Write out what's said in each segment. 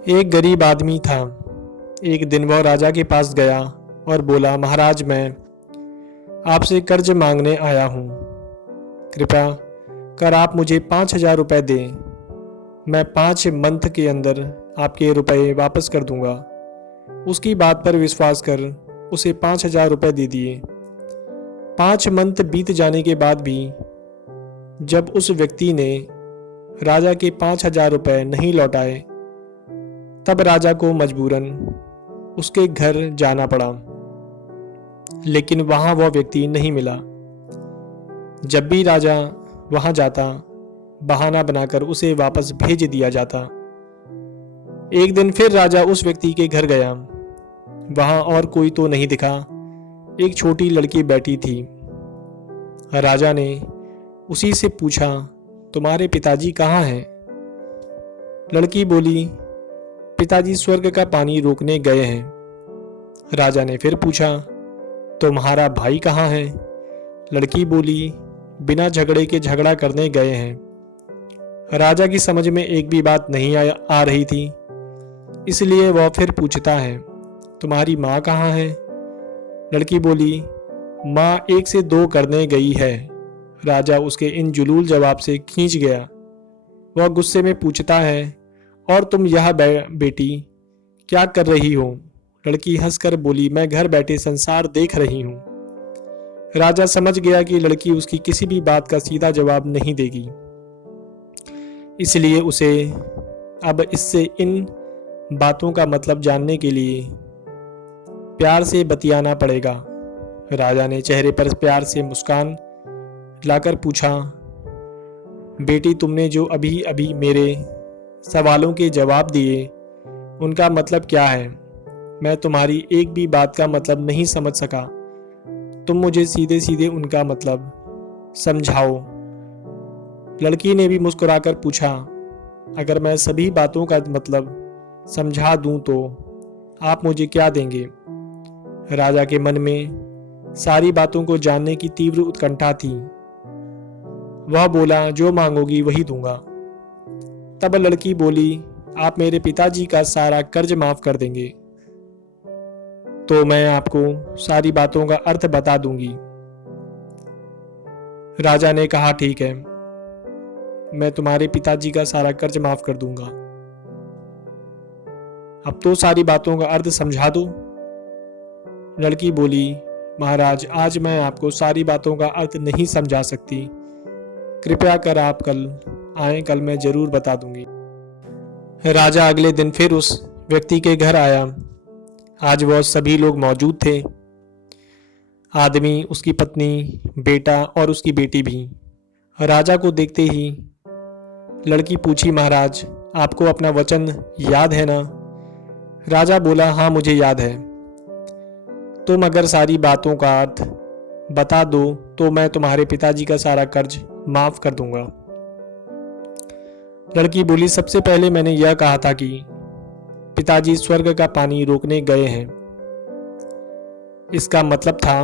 एक गरीब आदमी था। एक दिन वह राजा के पास गया और बोला, महाराज, मैं आपसे कर्ज मांगने आया हूँ। कृपया कर आप मुझे 5,000 रुपये दें। मैं 5 मंथ के अंदर आपके रुपए वापस कर दूंगा। उसकी बात पर विश्वास कर उसे 5,000 रुपये दे दिए। 5 मंथ बीत जाने के बाद भी जब उस व्यक्ति ने राजा के 5,000 रुपये नहीं लौटाए, तब राजा को मजबूरन उसके घर जाना पड़ा, लेकिन वहां वह व्यक्ति नहीं मिला। जब भी राजा वहां जाता, बहाना बनाकर उसे वापस भेज दिया जाता। एक दिन फिर राजा उस व्यक्ति के घर गया। वहां और कोई तो नहीं दिखा, एक छोटी लड़की बैठी थी। राजा ने उसी से पूछा, तुम्हारे पिताजी कहाँ हैं? लड़की बोली, पिताजी स्वर्ग का पानी रोकने गए हैं। राजा ने फिर पूछा, तुम्हारा भाई कहाँ है? लड़की बोली, बिना झगड़े के झगड़ा करने गए हैं। राजा की समझ में एक भी बात नहीं आ रही थी, इसलिए वह फिर पूछता है, तुम्हारी माँ कहाँ है? लड़की बोली, माँ 1 से 2 करने गई है। राजा उसके इन जुलूल जवाब से खींच गया। वह गुस्से में पूछता है, और तुम यह बेटी क्या कर रही हो? लड़की हंसकर बोली, मैं घर बैठे संसार देख रही हूँ। राजा समझ गया कि लड़की उसकी किसी भी बात का सीधा जवाब नहीं देगी, इसलिए उसे अब इससे इन बातों का मतलब जानने के लिए प्यार से बतियाना पड़ेगा। राजा ने चेहरे पर प्यार से मुस्कान लाकर पूछा, बेटी, तुमने जो अभी अभी मेरे सवालों के जवाब दिए, उनका मतलब क्या है? मैं तुम्हारी एक भी बात का मतलब नहीं समझ सका। तुम मुझे सीधे सीधे उनका मतलब समझाओ। लड़की ने भी मुस्कुराकर पूछा, अगर मैं सभी बातों का मतलब समझा दूं तो आप मुझे क्या देंगे? राजा के मन में सारी बातों को जानने की तीव्र उत्कंठा थी। वह बोला, जो मांगोगी वही दूंगा। तब लड़की बोली, आप मेरे पिताजी का सारा कर्ज माफ कर देंगे तो मैं आपको सारी बातों का अर्थ बता दूंगी। राजा ने कहा, ठीक है, मैं तुम्हारे पिताजी का सारा कर्ज माफ कर दूंगा। अब तो सारी बातों का अर्थ समझा दो। लड़की बोली, महाराज, आज मैं आपको सारी बातों का अर्थ नहीं समझा सकती। कृपया कर आप कल आएं, कल मैं जरूर बता दूंगी। राजा अगले दिन फिर उस व्यक्ति के घर आया। आज वह सभी लोग मौजूद थे, आदमी, उसकी पत्नी, बेटा और उसकी बेटी भी। राजा को देखते ही लड़की पूछी, महाराज, आपको अपना वचन याद है ना? राजा बोला, हाँ, मुझे याद है। तुम अगर सारी बातों का अर्थ बता दो तो मैं तुम्हारे पिताजी का सारा कर्ज माफ कर दूंगा। लड़की बोली, सबसे पहले मैंने यह कहा था कि पिताजी स्वर्ग का पानी रोकने गए हैं। इसका मतलब था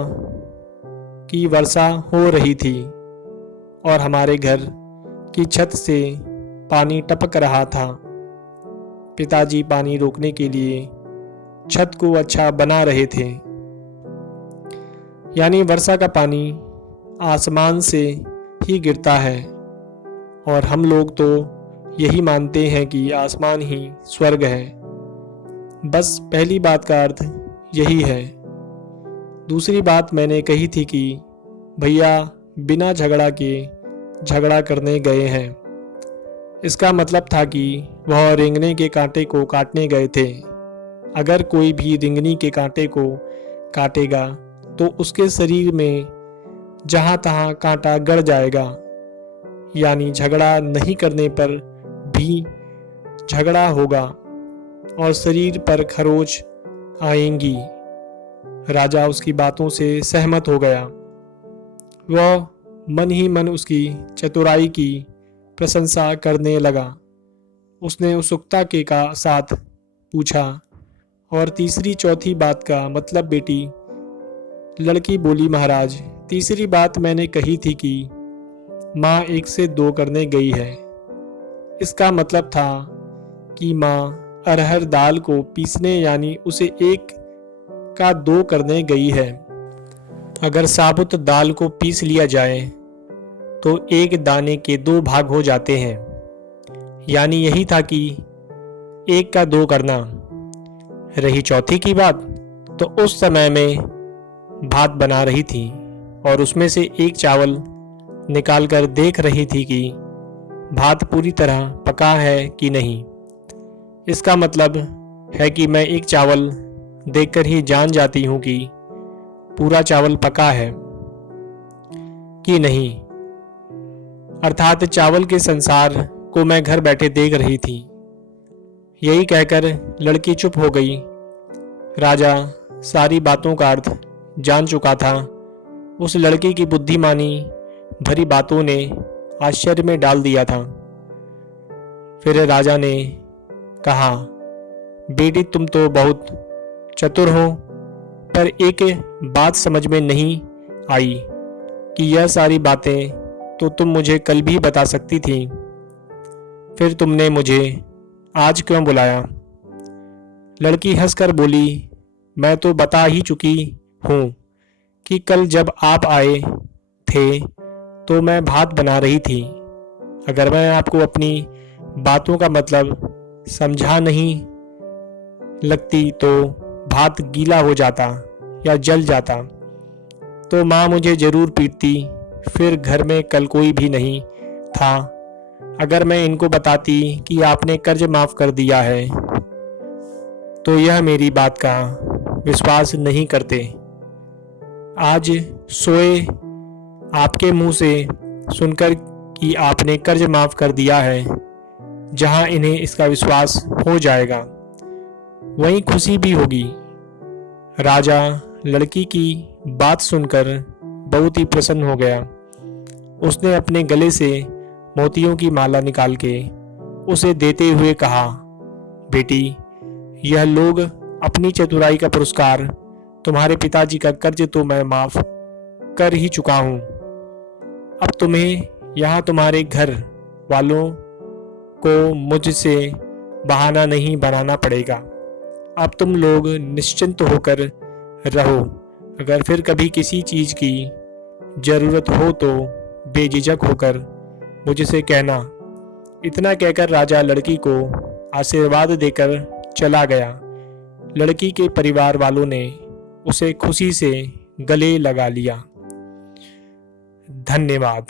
कि वर्षा हो रही थी और हमारे घर की छत से पानी टपक रहा था। पिताजी पानी रोकने के लिए छत को अच्छा बना रहे थे। यानी वर्षा का पानी आसमान से ही गिरता है और हम लोग तो यही मानते हैं कि आसमान ही स्वर्ग है। बस पहली बात का अर्थ यही है। दूसरी बात मैंने कही थी कि भैया बिना झगड़ा के झगड़ा करने गए हैं। इसका मतलब था कि वह रेंगने के कांटे को काटने गए थे। अगर कोई भी रेंगनी के कांटे को काटेगा तो उसके शरीर में जहाँ तहाँ कांटा गड़ जाएगा। यानी झगड़ा नहीं करने पर भी झगड़ा होगा और शरीर पर खरोच आएंगी। राजा उसकी बातों से सहमत हो गया। वह मन ही मन उसकी चतुराई की प्रशंसा करने लगा। उसने उत्सुकता के साथ पूछा, और तीसरी चौथी बात का मतलब बेटी? लड़की बोली, महाराज, तीसरी बात मैंने कही थी कि माँ 1 से 2 करने गई है। इसका मतलब था कि माँ अरहर दाल को पीसने यानी उसे 1 का 2 करने गई है। अगर साबुत दाल को पीस लिया जाए तो 1 दाने के 2 भाग हो जाते हैं, यानी यही था कि 1 का 2 करना। रही चौथी की बात, तो उस समय में भात बना रही थी और उसमें से 1 चावल निकालकर देख रही थी कि भात पूरी तरह पका है कि नहीं। इसका मतलब है कि मैं 1 चावल देखकर ही जान जाती हूँ कि पूरा चावल पका है कि नहीं, अर्थात चावल के संसार को मैं घर बैठे देख रही थी। यही कहकर लड़की चुप हो गई। राजा सारी बातों का अर्थ जान चुका था। उस लड़की की बुद्धिमानी भरी बातों ने आश्चर्य में डाल दिया था। फिर राजा ने कहा, बेटी तुम तो बहुत चतुर हो, पर एक बात समझ में नहीं आई कि यह सारी बातें तो तुम मुझे कल भी बता सकती थी, फिर तुमने मुझे आज क्यों बुलाया? लड़की हंसकर बोली, मैं तो बता ही चुकी हूँ कि कल जब आप आए थे तो मैं भात बना रही थी। अगर मैं आपको अपनी बातों का मतलब समझा नहीं लगती तो भात गीला हो जाता या जल जाता, तो माँ मुझे ज़रूर पीटती। फिर घर में कल कोई भी नहीं था। अगर मैं इनको बताती कि आपने कर्ज माफ़ कर दिया है तो यह मेरी बात का विश्वास नहीं करते। आज सोए आपके मुंह से सुनकर कि आपने कर्ज माफ़ कर दिया है, जहां इन्हें इसका विश्वास हो जाएगा वहीं खुशी भी होगी। राजा लड़की की बात सुनकर बहुत ही प्रसन्न हो गया। उसने अपने गले से मोतियों की माला निकाल के उसे देते हुए कहा, बेटी यह लोग अपनी चतुराई का पुरस्कार, तुम्हारे पिताजी का कर्ज तो मैं माफ़ कर ही चुका हूँ। अब तुम्हें यहाँ तुम्हारे घर वालों को मुझसे बहाना नहीं बनाना पड़ेगा। अब तुम लोग निश्चिंत होकर रहो। अगर फिर कभी किसी चीज़ की ज़रूरत हो तो बेझिझक होकर मुझसे कहना। इतना कहकर राजा लड़की को आशीर्वाद देकर चला गया। लड़की के परिवार वालों ने उसे खुशी से गले लगा लिया। धन्यवाद।